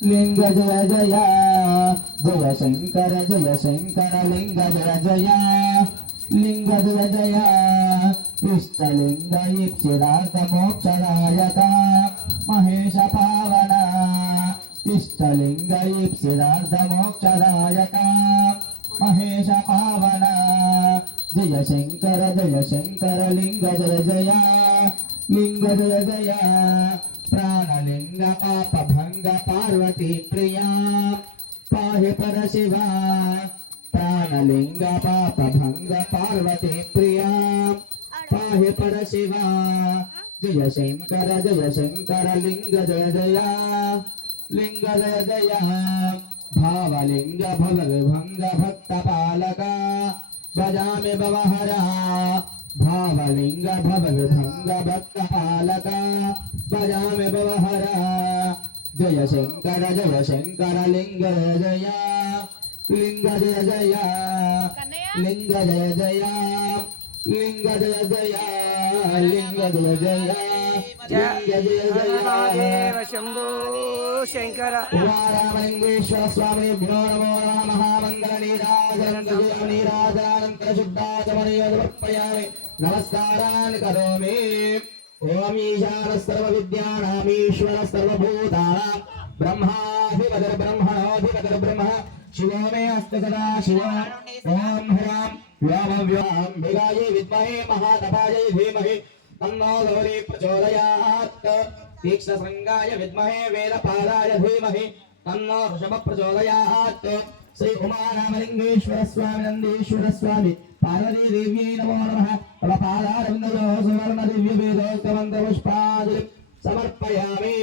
लिंग जय जय जय शंकर लिंग जय जय लिंग जय जय इष्टलिंग इप्सितार्थ मोक्षदायक महेश पावन इष्टलिंग इप्सितार्थ मोक्षदायक महेश पावन जय शंकर लिंग जय जय लिंग जय जय प्राणलिंग पाप भंग पार्वती प्रिया पाहि परशिवा प्राणलिंग पाप भंग पार्वती प्रिया पाहि परशिवा जय शंकर लिंग जय जय लिंग जय जय भावलिंग भव विभंग भक्त पालक भजामि भवहरा भावलिंग भव विभंग भक्त पालक भजामि भवहरा जय शंकर लिंग जय लिंग जय जय लिंग जय जय लिंग जय जय लिंग जय जय जय जय शंभो शंकर रामलिंगेश्वर स्वामी नमो नमः मंगल नीराजनंतर शुद्धाचमनियोपयामि नमस्कारान् करोमि ओम ईशान सर्वविद्यानामीश्वर सर्वभूतानां ब्रह्माधिपतिर् ब्रह्मणोऽधिपतिर् ब्रह्म शिवो मे अस्ति सदा शिव ओम ह्रां व्योम मेघायै विद्महे महातपायै धीमहि तन्नो गौरी प्रचोदयात् तीक्ष्णशृङ्गाय विद्महे वेदपादाय धीमहि तन्नो ऋषभ प्रचोदयात् श्री उमारामलिंगेश्वर स्वामी नंदीश्वर स्वामी पार्वती देव्यै नमो नमः तव पादारविन्दयोः सुवर्ण दिव्य वेदोक्तमन्त्रपुष्पाञ्जलिं समर्पयामि।